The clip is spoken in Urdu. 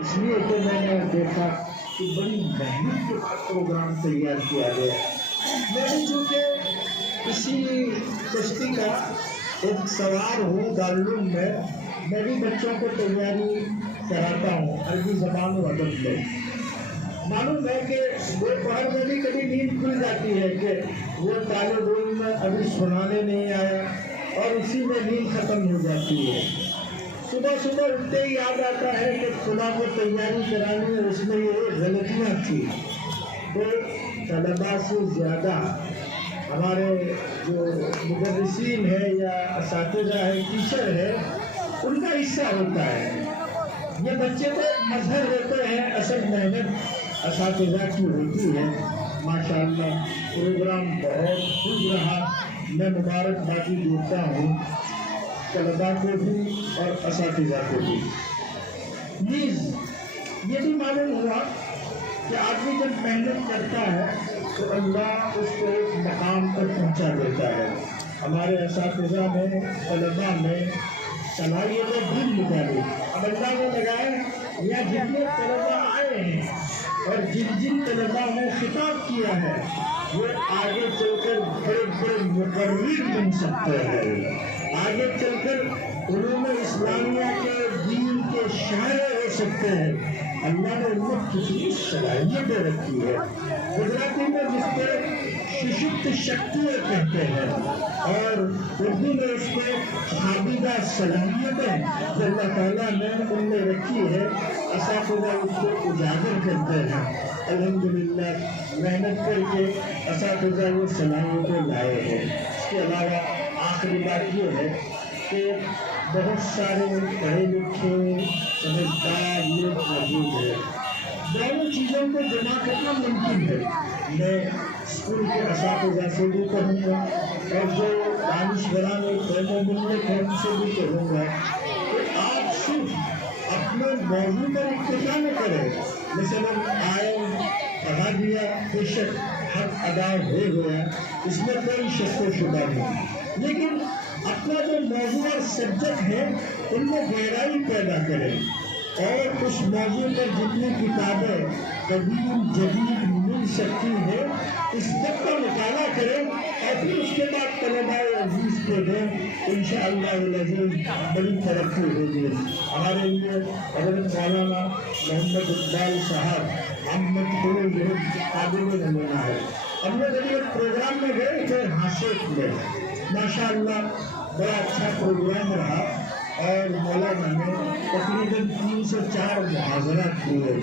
اس لیے کہ میں نے دیکھا کہ بڑی محنت کے بعد پروگرام تیار کیا گیا. میں بھی چونکہ اسی کشتی کا ایک سوار ہوں دارالعلوم میں بھی بچوں کو تیاری کراتا ہوں عربی زبان و ادب میں. معلوم ہے کہ وہ پڑھ میں بھی کبھی نیند کھل جاتی ہے کہ وہ طالب علم ابھی سنانے نہیں آیا اور اسی میں نیند ختم ہو جاتی ہے. صبح صبح اٹھتے ہی یاد آتا ہے کہ خدا کو تیاری کرانی ہے، اس میں یہ غلطیاں تھیں. تو طلباء سے زیادہ ہمارے جو مدرسین ہے یا اساتذہ ہے، ٹیچر ہے، ان کا حصہ ہوتا ہے. یہ بچے تو مظہر ہوتے ہیں، اصل محنت اساتذہ کی ہوتی ہے. ماشاءاللہ پروگرام بہت خوب رہا. میں مبارکبادی دیتا ہوں طلباء کو بھی اور اساتذہ کو بھی. نیز یہ بھی معلوم ہوا کہ آدمی جب محنت کرتا ہے تو اللہ اس کو ایک مقام پر پہنچا دیتا ہے. ہمارے اساتذہ نے طلباء میں صلاحیت دل نکالی. اب اللہ نے لگائے یا جتنے طلباء آئے ہیں اور جن طلباء نے خطاب کیا ہے وہ آگے چل کر بڑے بڑے مقرر بن سکتے ہیں. آگے چل کر علوم اسلامیہ کے دین کے شاعر ہو سکتے ہیں. اللہ نے ان کو کتنی صلاحیتیں رکھی ہے. گجراتی میں جس کو ششکت شکتی کہتے ہیں اور اردو میں اس کو خابیدہ صلاحیتیں جو اللہ تعالیٰ نے ان میں رکھی ہے، اساتذہ اس کو اجاگر کرتے ہیں. الحمدللہ محنت کر کے اساتذہ وہ صلاحیتیں لائے ہیں. اس کے علاوہ آخری بات یہ ہے کہ بہت سارے پڑھے لکھے سمجھدار لوگ موجود ہیں. دونوں چیزوں کو جمع کرنا ممکن ہے. میں اسکول کے اساتذہ سے بھی کہوں گا اور جو دانشوران قوم و ملت ہیں ان سے بھی کہوں گا کہ آپ صرف اپنے موضوع پر اکتفا نہ کریں. مثلاً آئین پڑھا دیا، بے شک حق ادا ہو گیا، اس میں کوئی شک و شبہ نہیں، لیکن اپنا جو موضوع اور سبجیکٹ ہے ان میں گہرائی پیدا کریں اور اس موضوع پر جتنی کتابیں قدیم جدید مل سکتی ہے اس سب کا مطالعہ کریں اور پھر اس کے بعد طلباء عزیز کو دیں. انشاءاللہ العزیز بڑی ترقی ہوگی. ہمارے لیے حضرت مولانا محمد اقبال صاحب احمد خلود قابل نمونہ ہے. ہم نے جب ایک پروگرام میں گئے تھے ہاسٹ میں، ماشاءاللہ بڑا اچھا پروگرام رہا اور مولانا نے تقریباً 3 سے 4 محاضرات کیے.